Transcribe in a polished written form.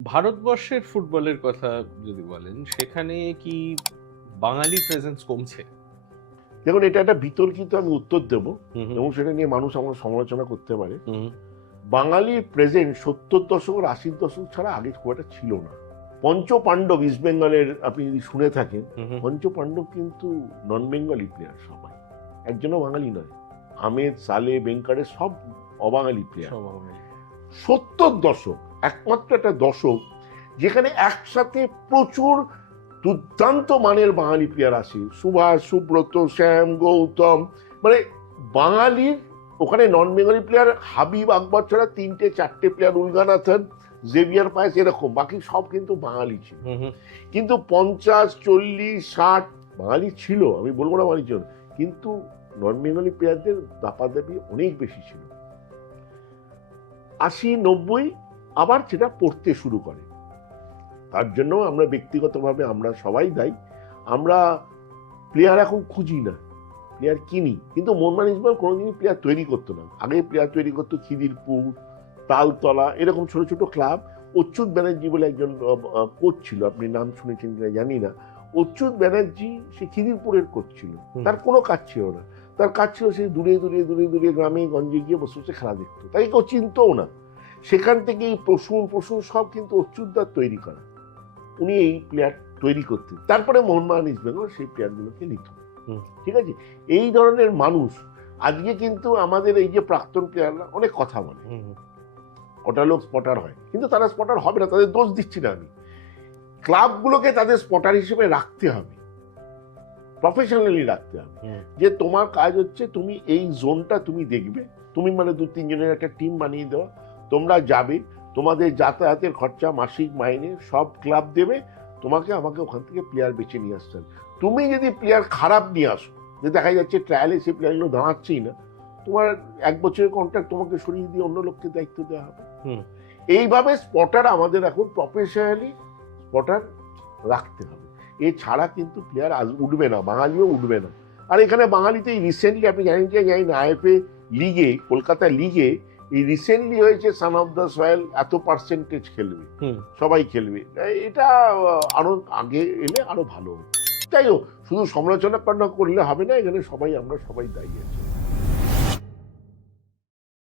ভারতবর্ষের ফুটবলের কথা যদি বলেন, সেখানে কি বাঙালি প্রেজেন্স কমছে? দেখুন, এটা একটা বিতর্কিত আমি উত্তর দেবো হুম হুম এবং সেটা নিয়ে মানুষ আমার সমালোচনা করতে পারে। হুম বাঙালির প্রেজেন্ট 70 দশক আর 80 দশক ছাড়া আগে খুব একটা ছিল না। পঞ্চ পাণ্ডব ইস্ট বেঙ্গলের আপনি যদি শুনে থাকেন, হুম হুম। পঞ্চ পাণ্ডব কিন্তু নন বেঙ্গলি প্লেয়ার, সবাই একজনও বাঙালি নয়। আহমেদ, সালে, বেঙ্কারের সব অবাঙালি প্লেয়ার। স্বভাবই। 70 দশক একমাত্র একটা দশক যেখানে একসাথে প্রচুর দুর্দান্ত মানের বাঙালি প্লেয়ার আসে, সুভাষ, সুব্রত, শ্যাম, গৌতম, মানে বাঙালির ওখানে নন বেঙ্গলি প্লেয়ার হাবিব আকবর ছাড়া 3-4টে প্লেয়ার, উলগানাথন, জেভিয়ার পায়েস, এরকম, বাকি সব কিন্তু বাঙালি ছিল। হুম হুম কিন্তু 50, 40, 60 বাঙালি ছিল, আমি বলবো না বাঙালি ছিল, কিন্তু নন বেঙ্গলি প্লেয়ারদের দাপাদাপি অনেক বেশি ছিল। 80, 90 আবার সেটা পড়তে শুরু করে। তার জন্য আমরা ব্যক্তিগতভাবে আমরা সবাই দায়ী। আমরা প্লেয়ার এখন খুঁজি না, প্লেয়ার কিনি। কিন্তু মোহনবাগান ইস্টবেঙ্গল কোনোদিনই প্লেয়ার তৈরি করতো না। আগে প্লেয়ার তৈরি করতো খিদিরপুর, তালতলা, এরকম ছোট ছোট ক্লাব। অচ্যুত ব্যানার্জি বলে একজন কোচ ছিল, আপনি নাম শুনেছেন কিনা জানি না। অচ্যুত ব্যানার্জি সে খিদিরপুরের কোচ ছিল। তার কোনো কাজ ছিল না, তার কাজ ছিল সে দূরে দূরে দূরে দূরে গ্রামে গঞ্জে গিয়ে বসে বসে খেলা দেখতো, তাই কেউ চিনতও না। সেখান থেকে এই প্রসূন সব কিন্তু অচ্যুতদার তৈরি করা। উনি এই প্লেয়ার তৈরি করতেন, তারপরে মোহনবাগান ইস্টবেঙ্গল সেই প্লেয়ারগুলোকে নিত। ঠিক আছে, এই ধরনের মানুষ আজকে কিন্তু আমাদের এই যে প্রাক্তন প্লেয়াররা অনেক কথা বলে, ওটা লোক স্পটার হয়, কিন্তু তারা স্পটার হবে না, তাদের দোষ দিচ্ছি না আমি। ক্লাবগুলোকে তাদের স্পটার হিসেবে রাখতে হবে, প্রফেশনালি রাখতে হবে। যে তোমার কাজ হচ্ছে তুমি এই জোনটা তুমি দেখবে, তুমি মানে 2-3 জনের একটা টিম বানিয়ে দেওয়া, তোমরা যাবে, তোমাদের যাতায়াতের খরচা, মাসিক মাইনে সব ক্লাব দেবে, তোমাকে আমাকে ওখান থেকে প্লেয়ার বেছে নিয়ে আসতে হবে। তুমি যদি প্লেয়ার খারাপ নিয়ে আসো, যে দেখা যাচ্ছে ট্রায়ালে সেই প্লেয়ারগুলো দাঁড়াচ্ছেই না, তোমার 1 বছরের কন্ট্রাক্ট তোমাকে সরিয়ে দিয়ে অন্য লোককে দায়িত্ব দেওয়া হবে। এইভাবে স্পটার আমাদের এখন প্রফেশনালি স্পটার রাখতে হবে, এছাড়া কিন্তু প্লেয়ার উঠবে না, বাঙালিও উঠবে না। আর এখানে বাঙালিতে এই রিসেন্টলি আপনি জানেন যে জানি না, আইএফএ লিগে, কলকাতা লিগে এই রিসেন্টলি হয়েছে সান অফ দ্য সয়েল, এত পার্সেন্টেজ খেলবে, সবাই খেলবে। এটা আরো আগে এলে আরো ভালো হবে। যাই হোক, শুধু সমালোচনা করলে হবে না, এখানে আমরা সবাই দায়ী আছি।